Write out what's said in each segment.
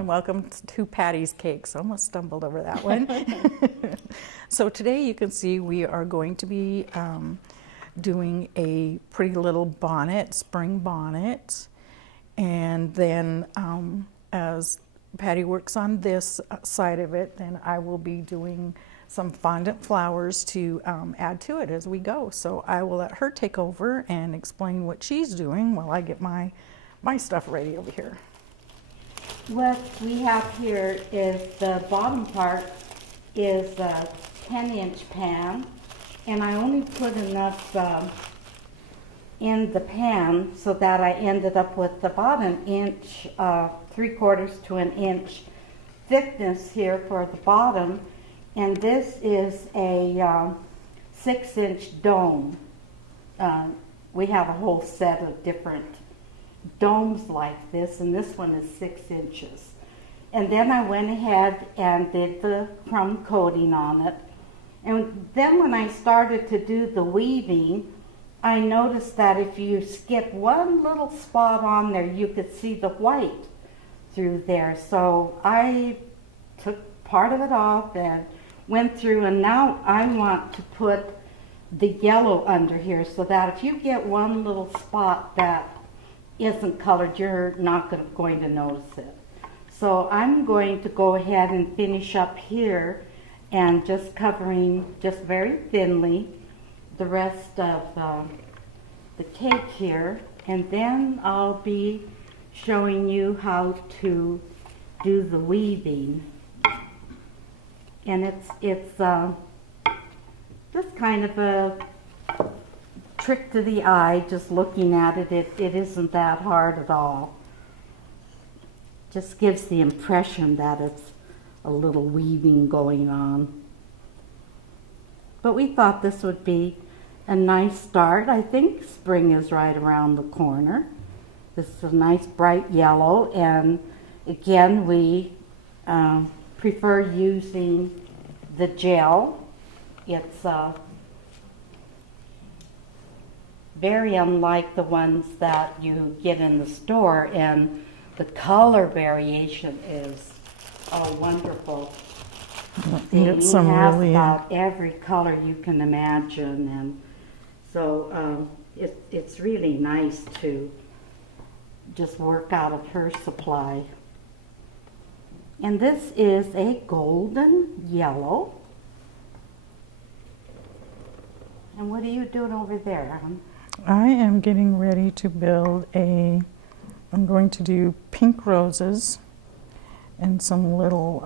and welcome to Patty's Cakes. Almost stumbled over that one. So today you can see we are going to be doing a pretty little bonnet, spring bonnet. And then as Patty works on this side of it, then I will be doing some fondant flowers to add to it as we go. So I will let her take over and explain what she's doing while I get my stuff ready over here. What we have here is the bottom part is a 10-inch pan, and I only put enough in the pan so that I ended up with about an inch, 3/4 to an inch thickness here for the bottom. And this is a 6-inch dome. We have a whole set of different domes like this, and this one is 6 inches. And then I went ahead and did the crumb coating on it. And then when I started to do the weaving, I noticed that if you skip one little spot on there, you could see the white through there. So I took part of it off and went through, and now I want to put the yellow under here so that if you get one little spot that isn't colored, you're not going to notice it. So I'm going to go ahead and finish up here and just covering just very thinly the rest of the cake here, and then I'll be showing you how to do the weaving. And it's just kind of a trick to the eye, just looking at it. It isn't that hard at all. Just gives the impression that it's a little weaving going on. But we thought this would be a nice start. I think spring is right around the corner. This is a nice bright yellow, and again we prefer using the gel. It's very unlike the ones that you get in the store, and the color variation is wonderful. Get some really about every color you can imagine, and so it's really nice to just work out of her supply. And this is a golden yellow. And what are you doing over there? I am getting ready to build I'm going to do pink roses and some little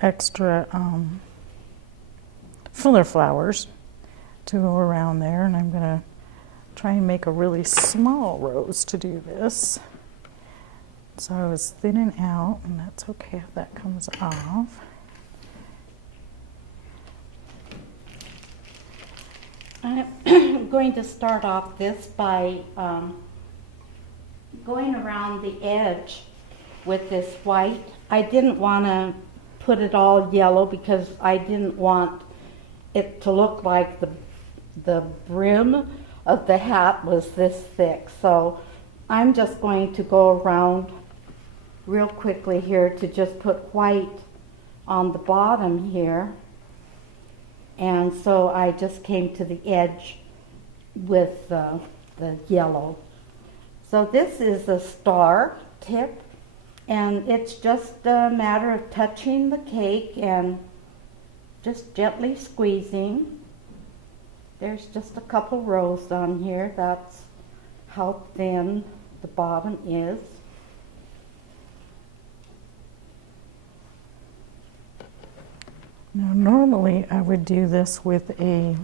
extra filler flowers to go around there, and I'm going to try and make a really small rose to do this. So I was thinning out, and that's okay if that comes off. I'm going to start off this by going around the edge with this white. I didn't want to put it all yellow because I didn't want it to look like the brim of the hat was this thick. So I'm just going to go around real quickly here to just put white on the bottom here. And so I just came to the edge with the yellow. So this is a star tip, and it's just a matter of touching the cake and just gently squeezing. There's just a couple rows on here. That's how thin the bottom is. Now normally I would do this with a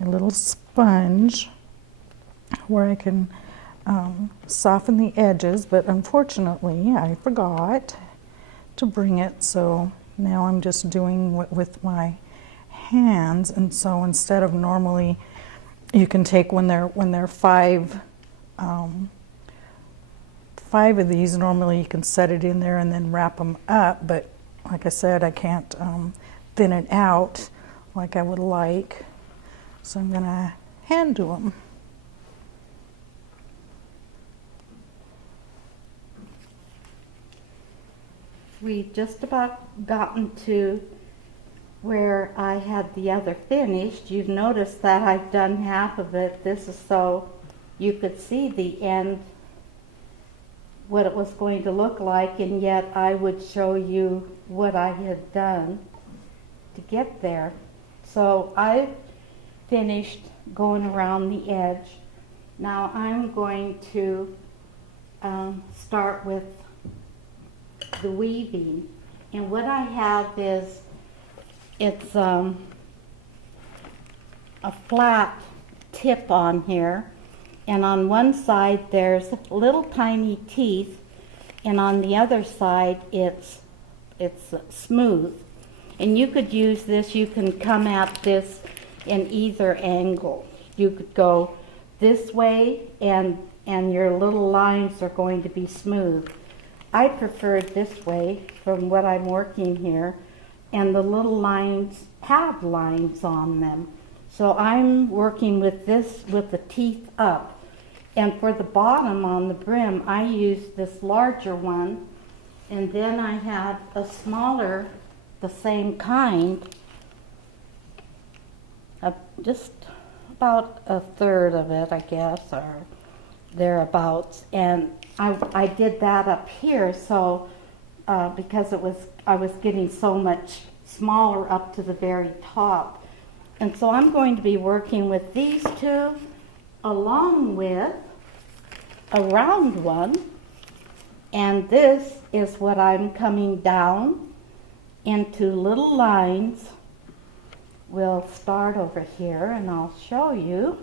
little sponge where I can soften the edges, but unfortunately I forgot to bring it, so now I'm just doing it with my hands. And so instead of normally, you can take when they're five of these, normally you can set it in there and then wrap them up, but like I said, I can't thin it out like I would like, so I'm going to hand do them. we just about gotten to where I had the other finished. You've noticed that I've done half of it. This is so you could see the end, what it was going to look like, and yet I would show you what I had done to get there. So I've finished going around the edge. Now I'm going to start with the weaving. And what I have is, it's a flat tip on here, and on one side there's little tiny teeth, and on the other side it's smooth. And you could use this, you can come at this in either angle. You could go this way, and your little lines are going to be smooth. I prefer it this way from what I'm working here, and the little lines have lines on them. So I'm working with this with the teeth up. And for the bottom on the brim, I use this larger one, and then I have a smaller, the same kind, just about a third of it, I guess, or thereabouts. And I did that up here, so because I was getting so much smaller up to the very top. And so I'm going to be working with these two along with a round one, and this is what I'm coming down into little lines. We'll start over here and I'll show you.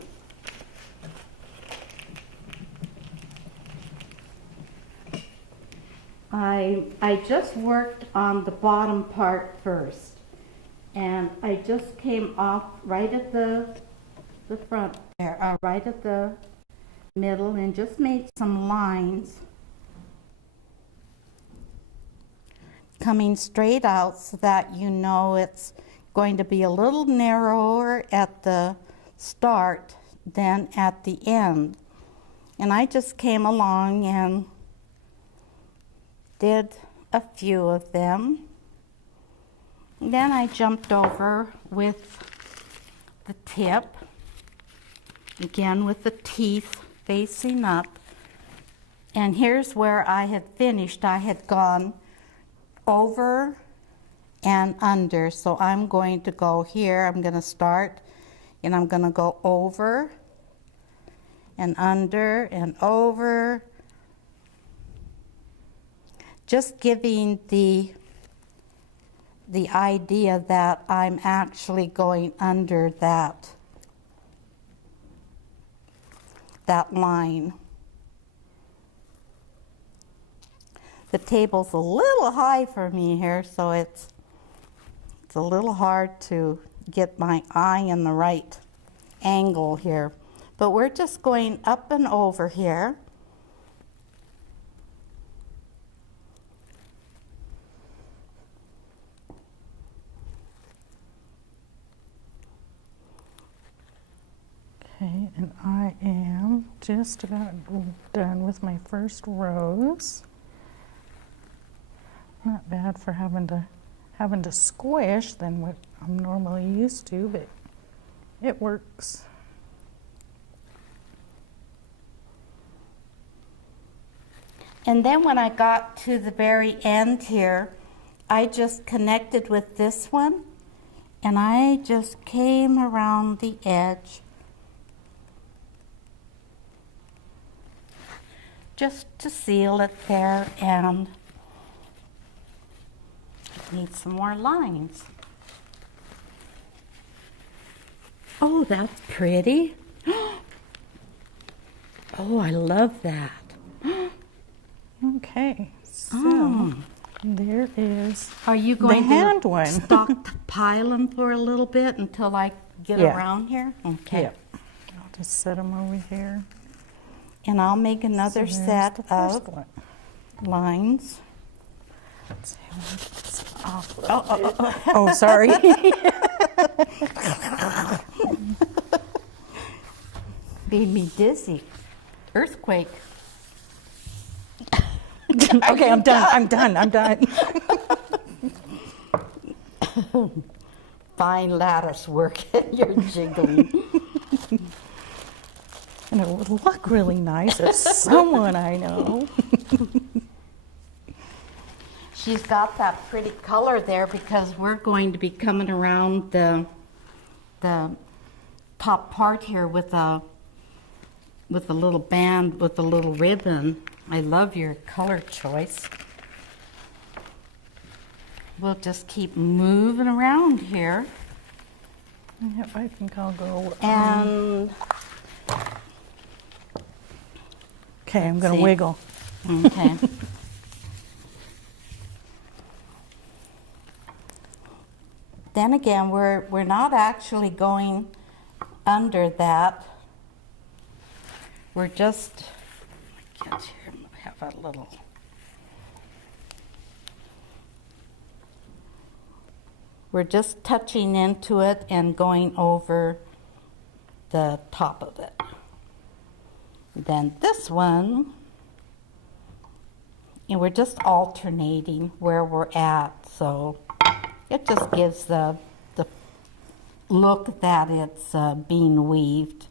I just worked on the bottom part first, and I just came off right at the front there, right at the middle, and just made some lines coming straight out so that you know it's going to be a little narrower at the start than at the end. And I just came along and did a few of them. And then I jumped over with the tip, again with the teeth facing up. And here's where I had finished. I had gone over and under. So I'm going to go here. I'm going to start, and I'm going to go over and under and over, just giving the idea that I'm actually going under that line. The table's a little high for me here, so it's a little hard to get my eye in the right angle here. But we're just going up and over here. Okay, and I am just about done with my first rows. Not bad for having to squish than what I'm normally used to, but it works. And then when I got to the very end here, I just connected with this one, and I just came around the edge just to seal it there, and need some more lines. Oh, that's pretty. Oh, I love that. Okay, so there is Are you the going hand to one. stockpile them for a little bit until I get Yeah. around here? Okay. Yeah. I'll just set them over here. And I'll make another So there's set the first of one. lines. Let's see, what's off. Oh, sorry. Made me dizzy. Earthquake. Okay, I'm done. Fine lattice work, and you're jiggling. And it would look really nice if someone I know. She's got that pretty color there because we're going to be coming around the top part here with a little band with a little ribbon. I love your color choice. We'll just keep moving around here. Yep, I think I'll go. And Okay, I'm going to see. wiggle. okay. Then again, we're not actually going under that. We're just, I can't hear, have a little. We're just touching into it and going over the top of it. Then this one, and we're just alternating where we're at, so it just gives the look that it's being weaved.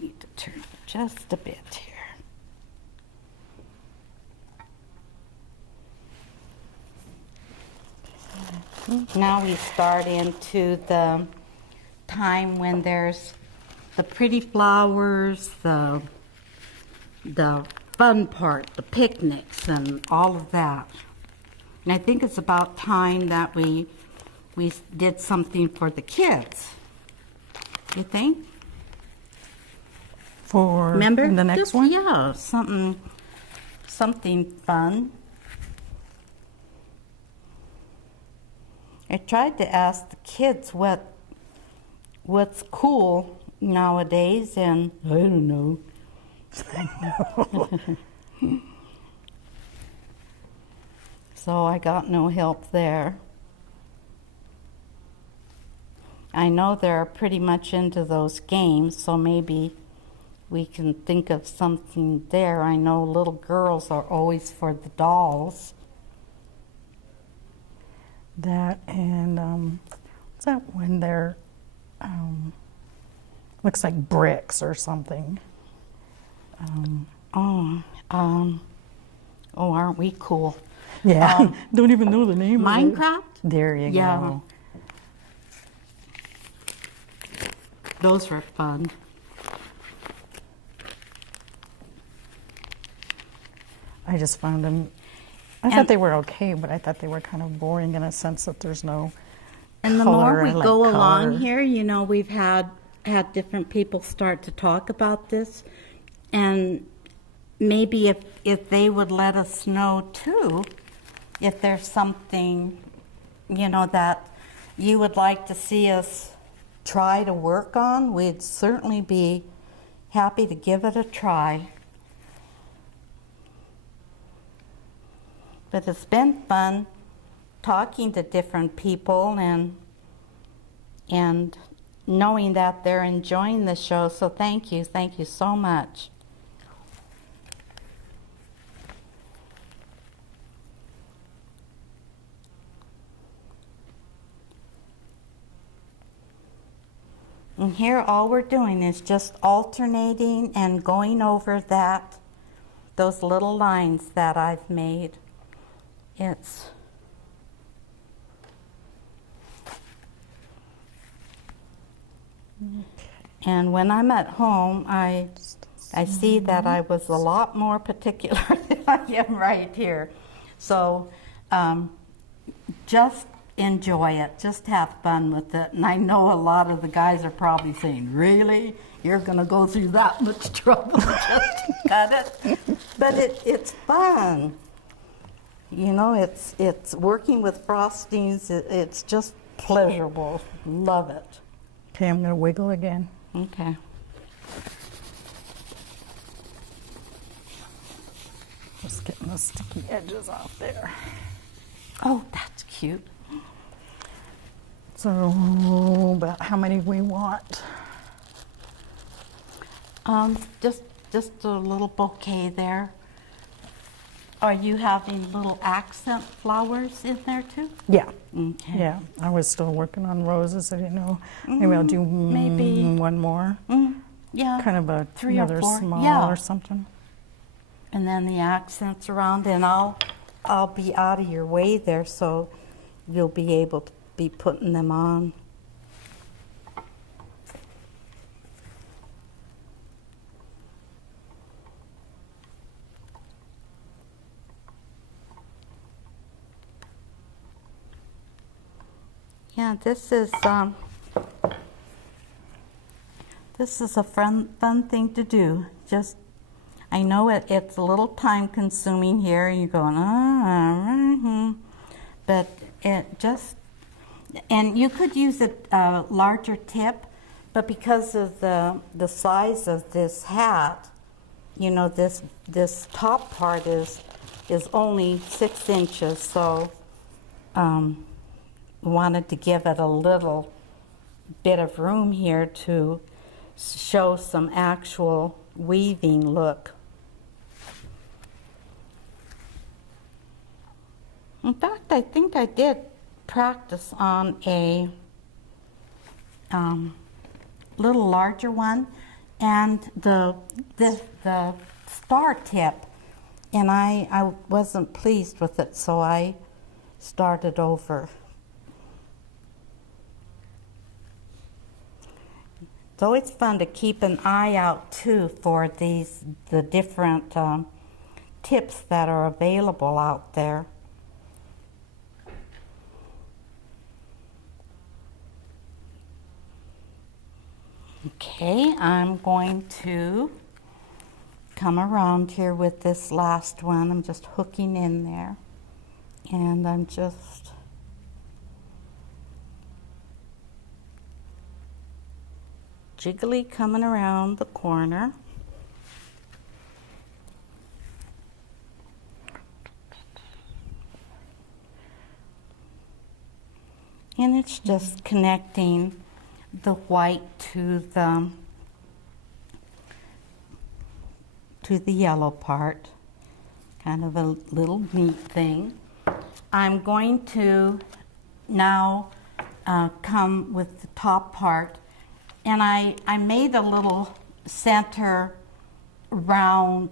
Need to turn it just a bit here. Now we start into the time when there's the pretty flowers, the fun part, the picnics and all of that. And I think it's about time that we did something for the kids. You think? For Remember? the next Just, one? Yeah, something fun. I tried to ask the kids what's cool nowadays, and I don't know. So I got no help there. I know they're pretty much into those games, so maybe we can think of something there. I know little girls are always for the dolls. That and what's that when they're looks like bricks or something. Aren't we cool? Yeah, don't even know the name of it. Minecraft? There you Yeah. go. Those were fun. I just found them. I thought they were okay, but I thought they were kind of boring in a sense that there's no And the color. more we I like go color. along here, we've had different people start to talk about this, and maybe if they would let us know too, if there's something, that you would like to see us try to work on, we'd certainly be happy to give it a try. But it's been fun talking to different people and knowing that they're enjoying the show. So thank you so much. And here all we're doing is just alternating and going over those little lines that I've made. And when I'm at home, I see that I was a lot more particular than I am right here. So just enjoy it. Just have fun with it. And I know a lot of the guys are probably saying, really? You're going to go through that much trouble just to cut it? But it's fun. It's working with frostings. It's just pleasurable. Love it. Okay, I'm going to wiggle again. Okay. Just getting the sticky edges off there. Oh, that's cute. So, about how many we want? Just a little bouquet there. Are you having little accent flowers in there too? Yeah. Okay. Yeah, I was still working on roses. I didn't know. Maybe I'll do maybe one more. Yeah. Kind of a 3 or another 4. small Yeah. or something. And then the accents around, and I'll be out of your way there, so you'll be able to be putting them on. Yeah, this is a fun thing to do. Just, I know it's a little time consuming here. You're going, but it just, and you could use a larger tip, but because of the size of this hat, you know, this top part is only 6 inches, so wanted to give it a little bit of room here to show some actual weaving look. In fact, I think I did practice on a little larger one, and the star tip, and I wasn't pleased with it, so I started over. So it's fun to keep an eye out too for the different tips that are available out there. Okay, I'm going to come around here with this last one. I'm just hooking in there, and I'm just jiggly coming around the corner. And it's just connecting the white to the yellow part. Kind of a little neat thing. I'm going to now come with the top part. And I made a little center round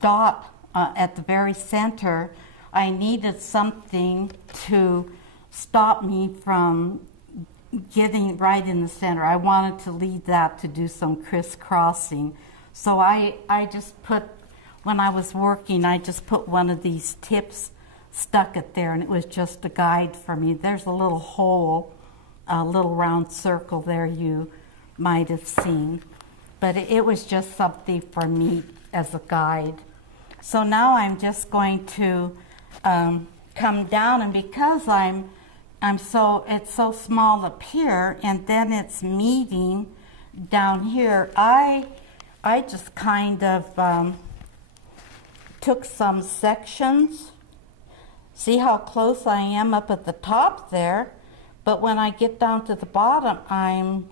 dot at the very center. I needed something to stop me from getting right in the center. I wanted to leave that to do some crisscrossing. So I just put, when I was working, I just put one of these tips, stuck it there, and it was just a guide for me. There's a little hole, a little round circle there you might have seen. But it was just something for me as a guide. So now I'm just going to come down, and because it's so small up here, and then it's meeting down here, I just kind of took some sections. See how close I am up at the top there? But when I get down to the bottom, I'm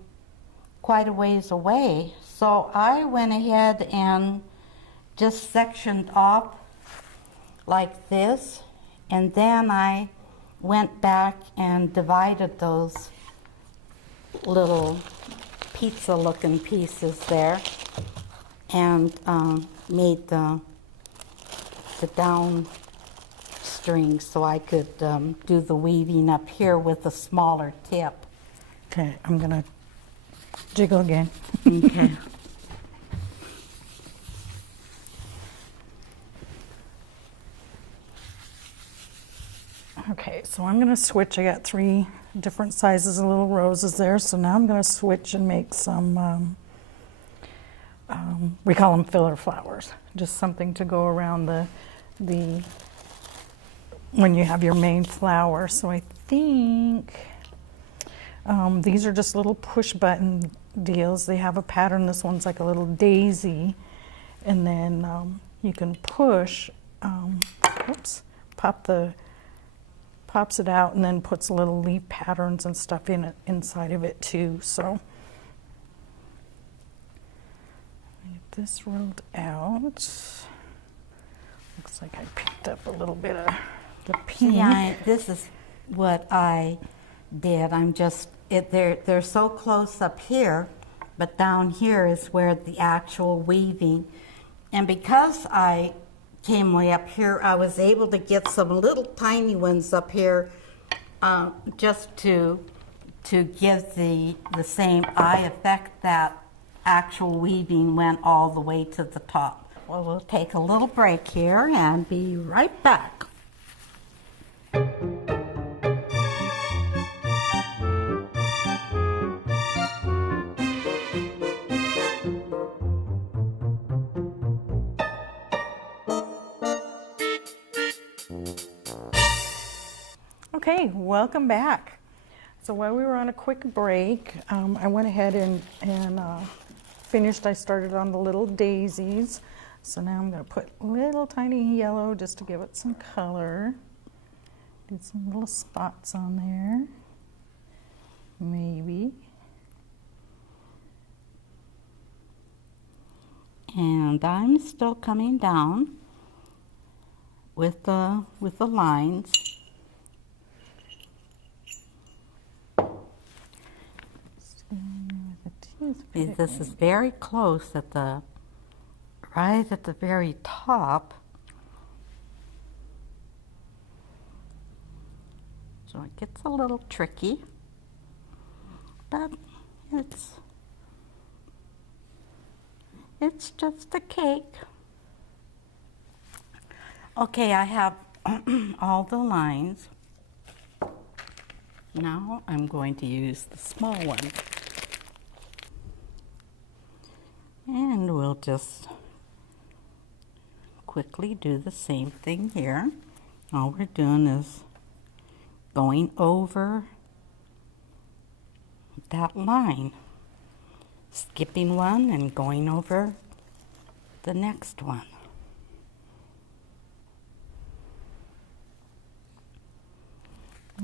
quite a ways away. So I went ahead and just sectioned off like this, and then I went back and divided those little pizza-looking pieces there, and made the down string so I could do the weaving up here with a smaller tip. Okay, I'm gonna jiggle again. Okay. Okay, so I'm gonna switch. I got 3 different sizes of little roses there, so now I'm gonna switch and make some, we call them filler flowers, just something to go around the when you have your main flower. So I think these are just little push button deals. They have a pattern. This one's like a little daisy, and then you can push, pops it out, and then puts little leaf patterns and stuff in it inside of it too. So this rolled out. Looks like I picked up a little bit of the pink. See, this is what I did. They're so close up here, but down here is where the actual weaving. And because I came way up here, I was able to get some little tiny ones up here just to give the same eye effect that actual weaving went all the way to the top. Well, we'll take a little break here and be right back. Okay, welcome back. So while we were on a quick break, I went ahead and finished. I started on the little daisies. So now I'm going to put little tiny yellow just to give it some color. Do some little spots on there, maybe. And I'm still coming down with the lines. This is very close right at the very top. So it gets a little tricky, but it's just a cake. Okay, I have all the lines. Now I'm going to use the small one. And we'll just quickly do the same thing here. All we're doing is going over that line, skipping one and going over the next one.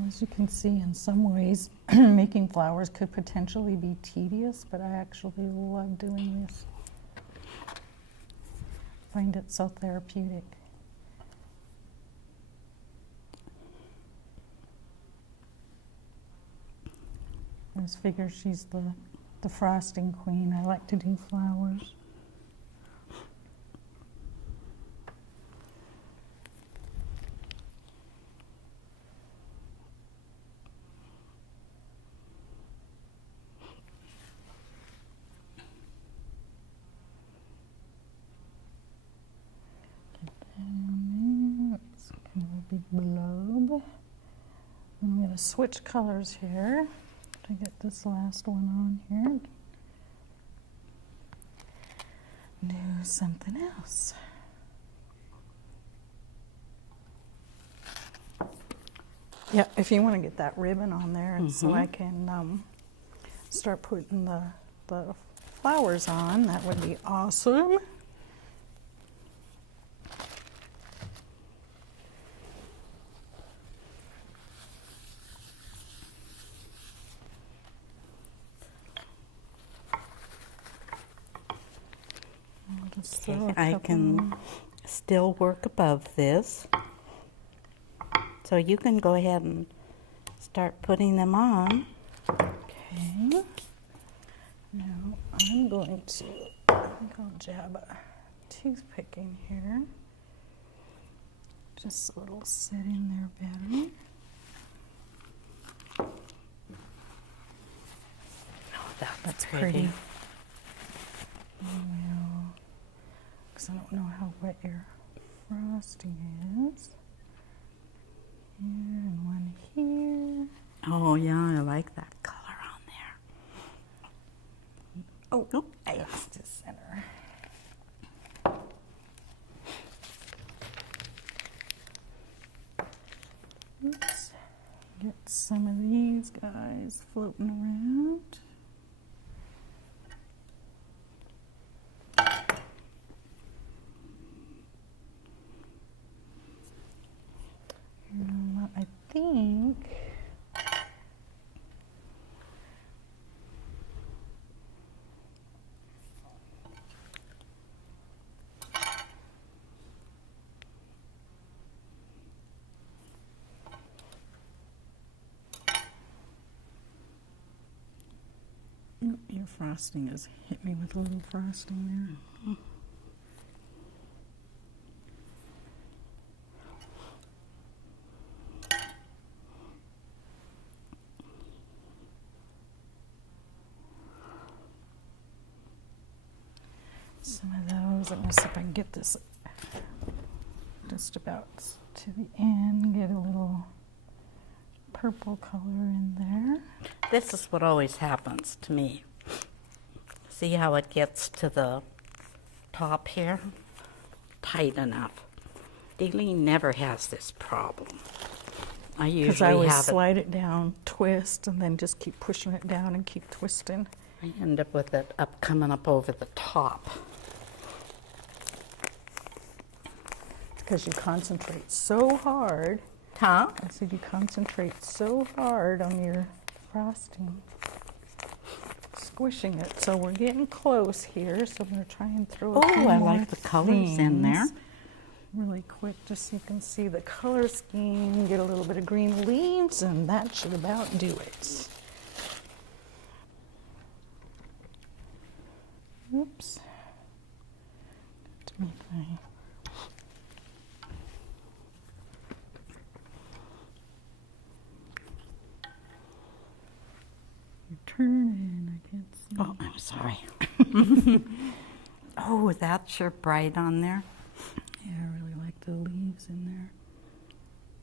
As you can see, in some ways, making flowers could potentially be tedious, but I actually love doing this. I find it so therapeutic. I just figure she's the frosting queen. I like to do flowers. It's kind of a big blob. I'm going to switch colors here to get this last one on here. Do something else. Yeah, if you want to get that ribbon on there, and so I can start putting the flowers on, that would be awesome. Okay, I can still work above this. So you can go ahead and start putting them on. Okay. Now I'm going to, I think I'll jab a toothpick in here, just so it'll sit in there better. Oh, that's pretty. Well, because I don't know how wet your frosting is. Here and one here. Oh yeah, I like that color on there. Oh, that's to center. Oops. Get some of these guys floating around. I think Your frosting has hit me with a little frosting there. Some of those. I'm going to see if I can get this just about to the end. Get a little purple color in there. This is what always happens to me. See how it gets to the top here? Tight enough. Dalene never has this problem. I Because usually I always have it. slide it down, twist, and then just keep pushing it down and keep twisting. I end up with it coming up over the top. Because you concentrate so hard. Huh? I said you concentrate so hard on your frosting, squishing it. So we're getting close here. So I'm going to try and throw a few Oh, I more like the colors in there. things really quick, just so you can see the color scheme. Get a little bit of green leaves, and that should about do it. Oops. To make my turning, I can't see. Oh, I'm sorry. Oh, that's sure bright on there. Yeah, I really like the leaves in there.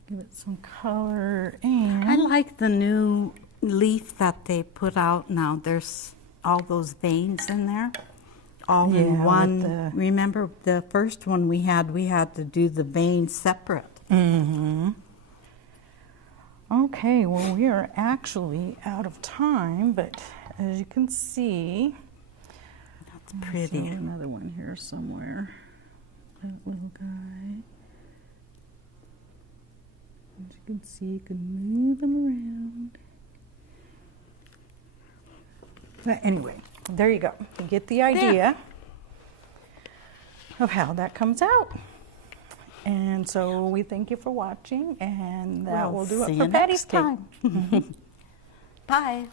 Give it some color, and I like the new leaf that they put out now. There's all those veins in there, all Yeah, in with one. the- Remember the first one we had to do the veins separate. Mm-hmm. Okay, well, we are actually out of time, but as you can see, That's I pretty. saw another one here somewhere. That little guy. As you can see, you can move them around. But anyway, there you go. You get the idea of how that comes out. And so we thank you for watching, and that We'll will do see it you for Patty's next Cake. Bye.